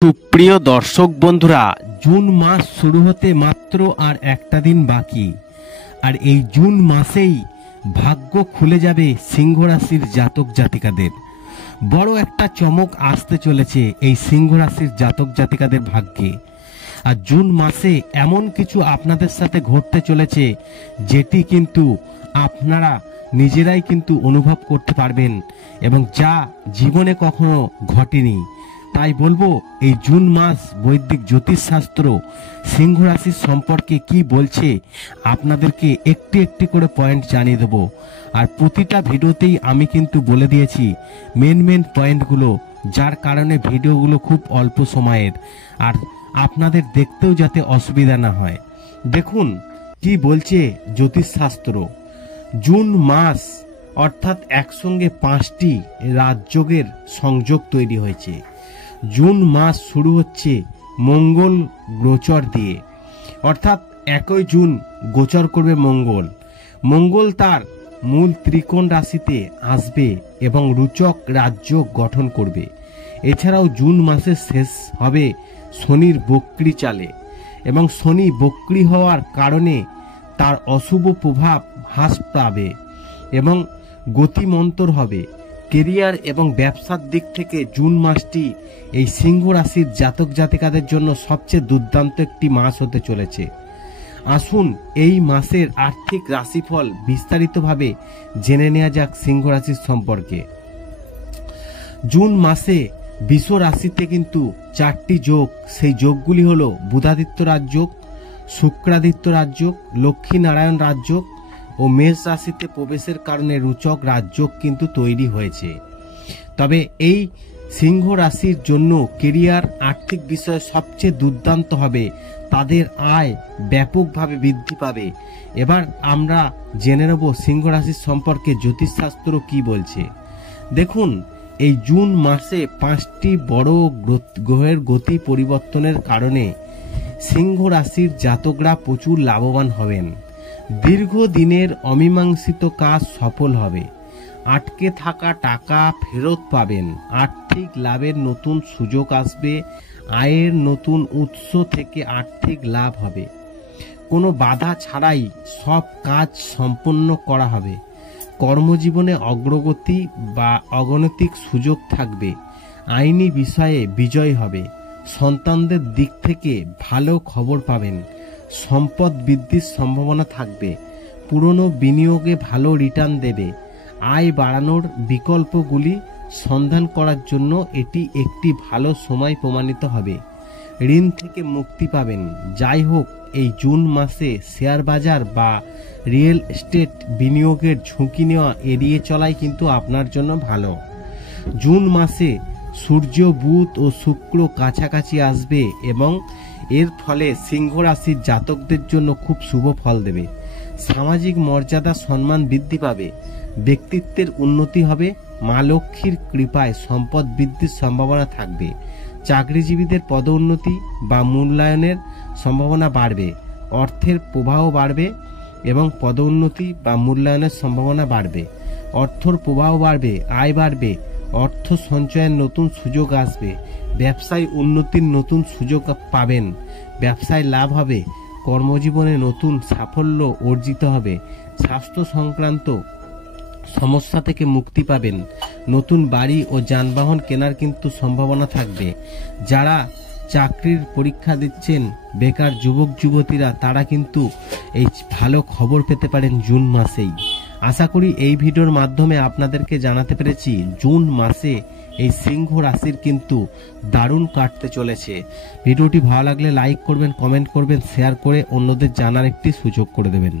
সুপ্রিয় দর্শক বন্ধুরা, জুন মাস শুরু হতে মাত্র আর একটা দিন বাকি। আর এই জুন মাসেই ভাগ্য খুলে যাবে সিংহ রাশির জাতক জাতিকাদের। বড় একটা চমক আসতে চলেছে এই সিংহ রাশির জাতক জাতিকাদের ভাগ্যে। আর জুন মাসে এমন কিছু আপনাদের সাথে ঘটতে চলেছে যেটি কিন্তু আপনারা নিজেরাই কিন্তু অনুভব করতে পারবেন এবং যা জীবনে কখনো ঘটেনি। তাই বলবো, এই জুন মাস বৈদিক জ্যোতিষশাস্ত্র সিংহ রাশির সম্পর্কে কি বলছে আপনাদেরকে একটি একটি করে পয়েন্ট জানিয়ে দেবো। আর প্রতিটা ভিডিওতেই আমি কিন্তু বলে দিয়েছি মেন পয়েন্টগুলো, যার কারণে ভিডিওগুলো খুব অল্প সময়ের আর আপনাদের দেখতেও যাতে অসুবিধা না হয়। দেখুন কি বলছে জ্যোতিষশাস্ত্র। জুন মাস অর্থাৎ একসঙ্গে 5টি রাজযোগের সংযোগ তৈরি হয়েছে। জুন মাস শুরু হচ্ছে মঙ্গল গোচর দিয়ে, অর্থাৎ 1 জুন গোচর করবে মঙ্গল। মঙ্গল তার মূল ত্রিকোণ রাশিতে আসবে এবং রুচক রাজযোগ গঠন করবে। এছাড়াও জুন মাসের শেষ হবে শনির বক্রী চালে এবং শনি বক্রী হওয়ার কারণে তার অশুভ প্রভাব হ্রাস পাবে এবং গতিমন্তর হবে। কেরিয়ার এবং ব্যবসার দিক থেকে জুন মাসটি এই সিংহ রাশির জাতক জাতিকাদের জন্য সবচেয়ে দুর্দান্ত একটি মাস হতে চলেছে। আসুন এই মাসের আর্থিক রাশিফল বিস্তারিতভাবে জেনে নেওয়া যাক সিংহ রাশির সম্পর্কে। জুন মাসে বৃষ রাশিতে কিন্তু 4টি যোগ, সেই যোগগুলি হলো বুধাদিত্য রাজযোগ, শুক্রাদিত্য রাজযোগ, লক্ষ্মী নারায়ণ রাজযোগ ও মেষ রাশিতে প্রবেশের কারণে রুচক রাজযোগ কিন্তু তৈরি হয়েছে। তবে এই সিংহ রাশির জন্য কেরিয়ার আর্থিক বিষয়ে সবচেয়ে দুর্দান্ত হবে, তাদের আয় ব্যাপকভাবে বৃদ্ধি পাবে। এবার আমরা জেনে নেব সিংহ রাশির সম্পর্কে জ্যোতিষশাস্ত্র কি বলছে। দেখুন, এই জুন মাসে 5টি বড় গ্রহের গতি পরিবর্তনের কারণে সিংহ রাশির জাতকরা প্রচুর লাভবান হবেন। দীর্ঘদিনের অমীমাংসিত কাজ সফল হবে, আটকে থাকা টাকা ফেরত পাবেন, আর্থিক লাভের নতুন সুযোগ আসবে, আয়ের নতুন উৎস থেকে আর্থিক লাভ হবে, কোনো বাধা ছাড়াই সব কাজ সম্পন্ন করা হবে, কর্মজীবনে অগ্রগতি বা অগণিত সুযোগ থাকবে, আইনি বিষয়ে বিজয় হবে, সন্তানদের দিক থেকে ভালো খবর পাবেন, সম্পদ বৃদ্ধির সম্ভাবনা থাকবে, পুরনো বিনিয়োগে ভালো রিটার্ন দেবে, আয় বাড়ানোর বিকল্পগুলি সন্ধান করার জন্য এটি একটি ভালো সময় প্রমাণিত হবে, ঋণ থেকে মুক্তি পাবেন। যাই হোক, এই জুন মাসে শেয়ার বাজার বা রিয়েল এস্টেট বিনিয়োগের ঝুঁকি নেওয়া এড়িয়ে চলাই কিন্তু আপনার জন্য ভালো। জুন মাসে সূর্য, বুধ ও শুক্র কাছাকাছি আসবে এবং এর ফলে সিংহ রাশির জাতকদের জন্য খুব শুভ ফল দেবে। সামাজিক মর্যাদা সম্মান বৃদ্ধি পাবে, ব্যক্তিত্বের উন্নতি হবে, মা লক্ষ্মীর কৃপায় সম্পদ বৃদ্ধির সম্ভাবনা থাকবে, চাকরিজীবীদের পদোন্নতি বা মূল্যায়নের সম্ভাবনা বাড়বে, অর্থের প্রবাহ বাড়বে এবং পদোন্নতি বা মূল্যায়নের সম্ভাবনা বাড়বে, অর্থর প্রবাহ বাড়বে, আয় বাড়বে, অর্থ সঞ্চয়ের নতুন সুযোগ আসবে, ব্যবসায় উন্নতির নতুন সুযোগ পাবেন, ব্যবসায় লাভ হবে, কর্মজীবনে নতুন সাফল্য অর্জিত হবে, স্বাস্থ্য সংক্রান্ত সমস্যা থেকে মুক্তি পাবেন, নতুন বাড়ি ও যানবাহন কেনার কিন্তু সম্ভাবনা থাকবে। যারা চাকরির পরীক্ষা দিচ্ছেন, বেকার যুবক যুবতীরা, তারা কিন্তু এই ভালো খবর পেতে পারেন জুন মাসেই। আশা করি এই ভিডিওর মাধ্যমে আপনাদেরকে জানাতে পেরেছি জুন মাসে এই সিংহ রাশির কিন্তু দারুণ কাটতে চলেছে। ভিডিওটি ভালো লাগলে লাইক করবেন, কমেন্ট করবেন, শেয়ার করে অন্যদের জানার একটি সুযোগ করে দেবেন।